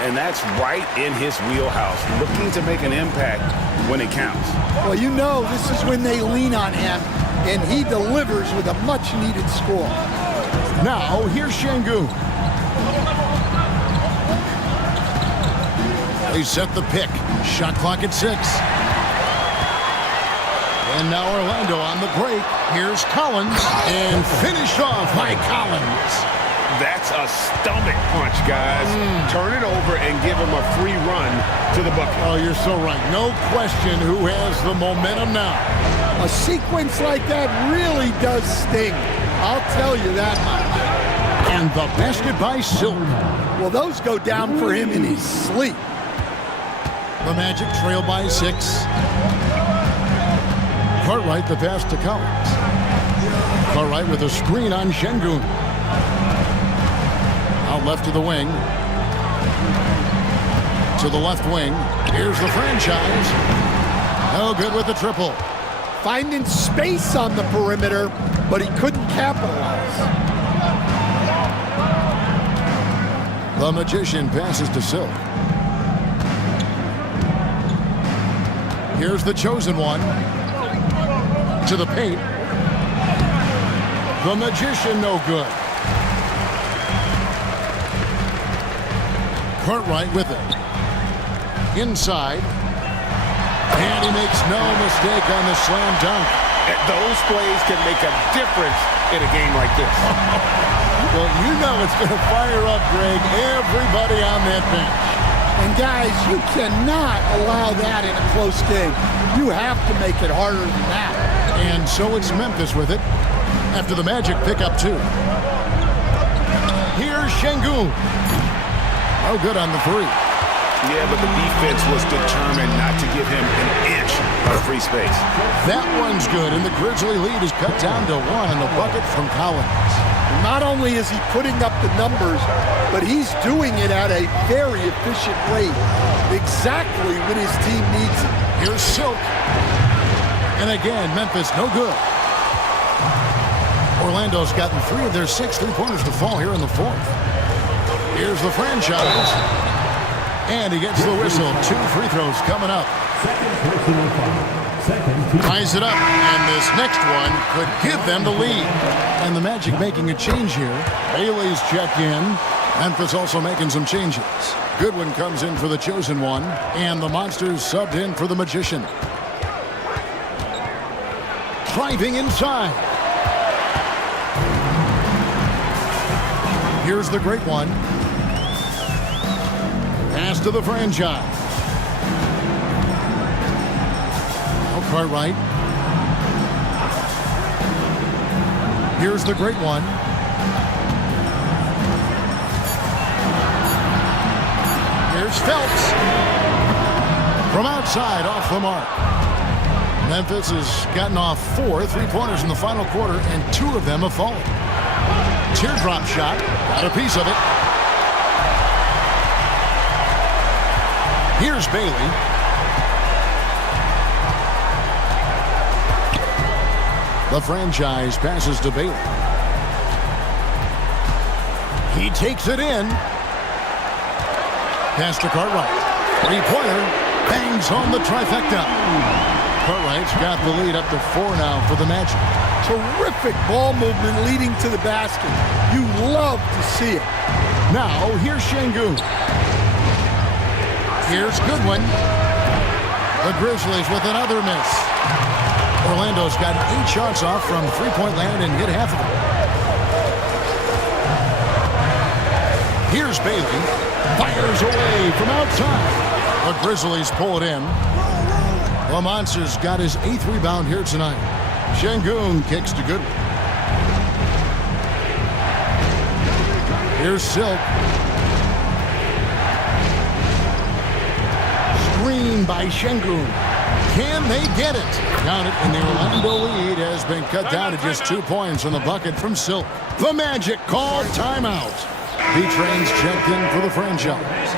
And that's right in his wheelhouse, looking to make an impact when it counts. Well, this is when they lean on him, and he delivers with a much-needed score. Now, here's Şengün. They set the pick. Shot clock at 6. And now Orlando on the break. Here's Collins, and finished off by Collins. That's a stomach punch, guys. Turn it over and give him a free run to the bucket. Oh, you're so right. No question who has the momentum now. A sequence like that really does sting. I'll tell you that much. And the basket by Silk. Well, those go down for him in his sleep. The Magic trail by 6. Cartwright the pass to Collins. Cartwright with a screen on Şengün. Out left to the wing. To the left wing. Here's the franchise. No good with the triple. Finding space on the perimeter, but he couldn't capitalize. The Magician passes to Silk. Here's the chosen one. To the paint. The Magician no good. Cartwright with it. Inside. And he makes no mistake on the slam dunk. Those plays can make a difference in a game like this. Well, it's going to fire up, Greg, everybody on that bench. And guys, you cannot allow that in a close game. You have to make it harder than that. And so it's Memphis with it after the Magic pick up 2. Here's Şengün. Oh, good on the 3. Yeah, but the defense was determined not to give him an inch of free space. That one's good, and the Grizzly lead is cut down to 1 on the bucket from Collins. Not only is he putting up the numbers, but he's doing it at a very efficient rate, exactly when his team needs it. Here's Silk. And again, Memphis no good. Orlando's gotten 3 of their 6 3-pointers to fall here in the fourth. Here's the franchise. And he gets the whistle. 2 free throws coming up. Ties it up, and this next one could give them the lead. And the Magic making a change here. Bailey's checked in. Memphis also making some changes. Goodwin comes in for the chosen one, and the Monsters subbed in for the Magician. Driving inside. Here's the great one. Pass to the franchise. Oh, Cartwright. Here's the great one. Here's Phelps. From outside, off the mark. Memphis has gotten off 4 3-pointers in the final quarter, and 2 of them have fallen. Teardrop shot. Got a piece of it. Here's Bailey. The franchise passes to Bailey. He takes it in. Pass to Cartwright. 3-pointer. Bangs on the trifecta. Cartwright's got the lead up to 4 now for the Magic. Terrific ball movement leading to the basket. You love to see it. Now, here's Şengün. Here's Goodwin. The Grizzlies with another miss. Orlando's got 8 shots off from three-point land and hit half of them. Here's Bailey. Fires away from outside. The Grizzlies pull it in. The Monsters got his 8th rebound here tonight. Şengün kicks to Goodwin. Here's Silk. Screen by Şengün. Can they get it? Count it, and the Orlando lead has been cut down to just 2 points on the bucket from Silk. The Magic called timeout. B-Train's checked in for the franchise.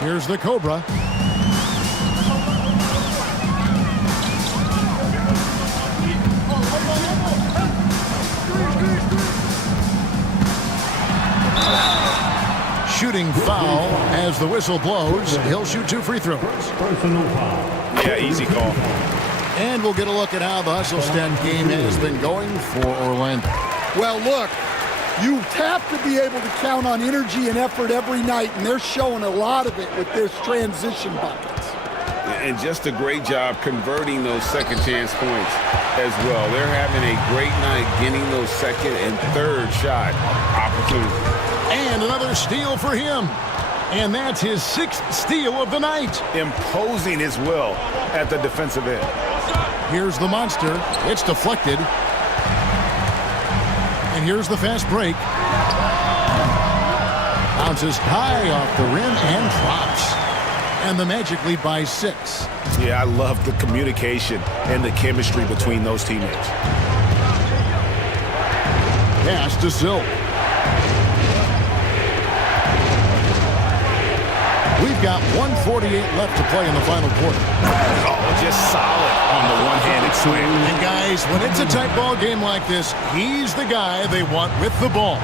Here's the Cobra. Shooting foul as the whistle blows. He'll shoot 2 free throws. Yeah, easy call. And we'll get a look at how the hustle stat game has been going for Orlando. Well, look, you have to be able to count on energy and effort every night, and they're showing a lot of it with their transition buckets. And just a great job converting those second chance points as well. They're having a great night getting those second and third shot opportunities. And another steal for him. And that's his 6th steal of the night. Imposing his will at the defensive end. Here's the Monster. It's deflected. And here's the fast break. Bounces high off the rim and drops. And the Magic lead by 6. Yeah, I love the communication and the chemistry between those teammates. Pass to Silk. We've got 1:48 left to play in the final quarter. Oh, just solid on the one-handed swing. And guys, when it's a tight ball game like this, he's the guy they want with the ball.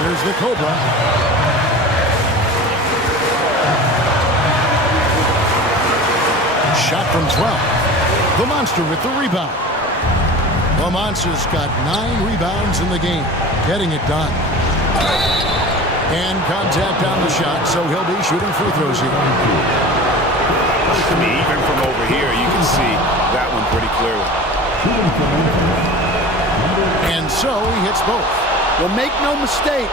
Here's the Cobra. Shot from 12. The Monster with the rebound. The Monster's got 9 rebounds in the game, getting it done. And contact on the shot, so he'll be shooting free throws here. To me, even from over here, you can see that one pretty clearly. And so he hits both. Well, make no mistake,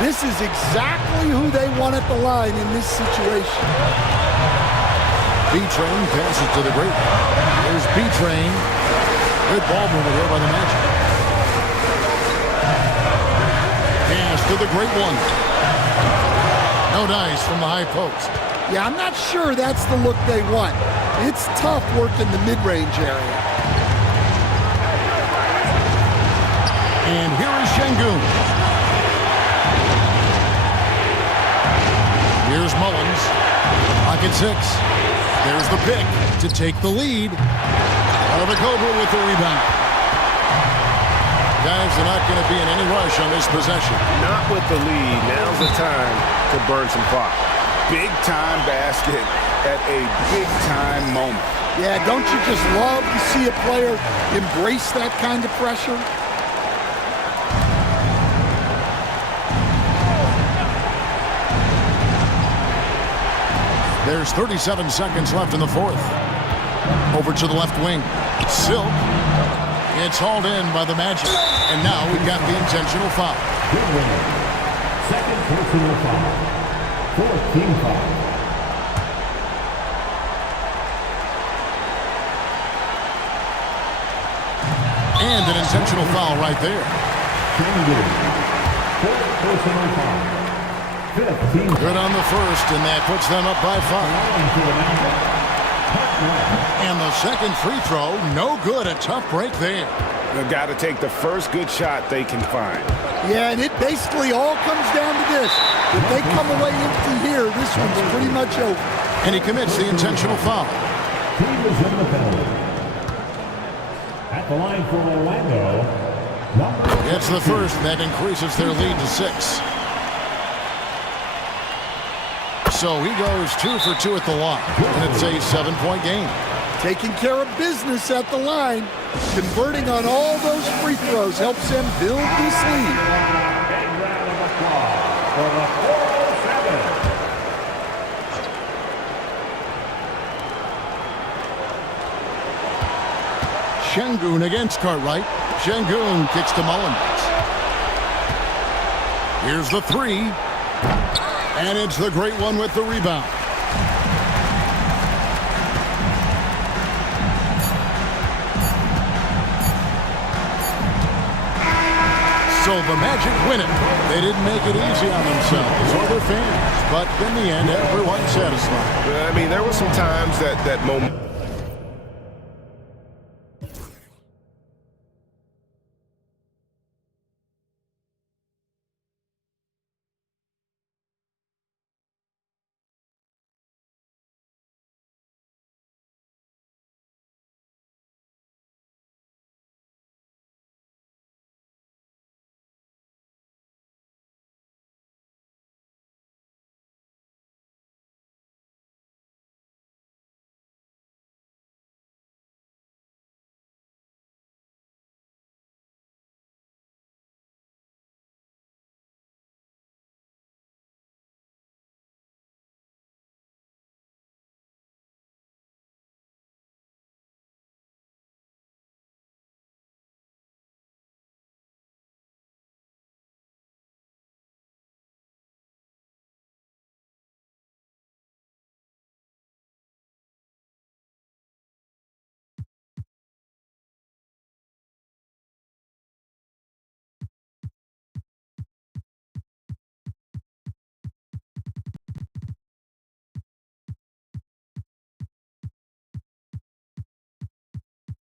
this is exactly who they want at the line in this situation. B-Train passes to the great one. There's B-Train. Good ball movement here by the Magic. Pass to the great one. No dice from the high post. Yeah, I'm not sure that's the look they want. It's tough working the mid-range area. And here is Şengün. Here's Mullins. Pocket 6. There's the pick to take the lead. Cobra with the rebound. Guys are not going to be in any rush on this possession. Not with the lead. Now's the time to burn some clock. Big-time basket at a big-time moment. Yeah, don't you just love to see a player embrace that kind of pressure? There's 37 seconds left in the fourth. Over to the left wing. Silk. It's hauled in by the Magic. And now we've got the intentional foul. Second personal foul. 4th team foul. And an intentional foul right there. 4th personal foul. 5th team foul. Good on the first, and that puts them up by 5. And the second free throw, no good. A tough break there. They've got to take the first good shot they can find. Yeah, and it basically all comes down to this. If they come away empty here, this one's pretty much over. And he commits the intentional foul. He was in the penalty. At the line for Orlando. It's the first, and that increases their lead to 6. So he goes 2 for 2 at the line, and it's a 7-point game. Taking care of business at the line, converting on all those free throws helps them build this lead. Big round of applause for the 407. Şengün against Cartwright. Şengün kicks to Mullins. Here's the 3. And it's the great one with the rebound. So the Magic win it. They didn't make it easy on themselves or their fans, but in the end, everyone's satisfied. I mean, there were some times that moment.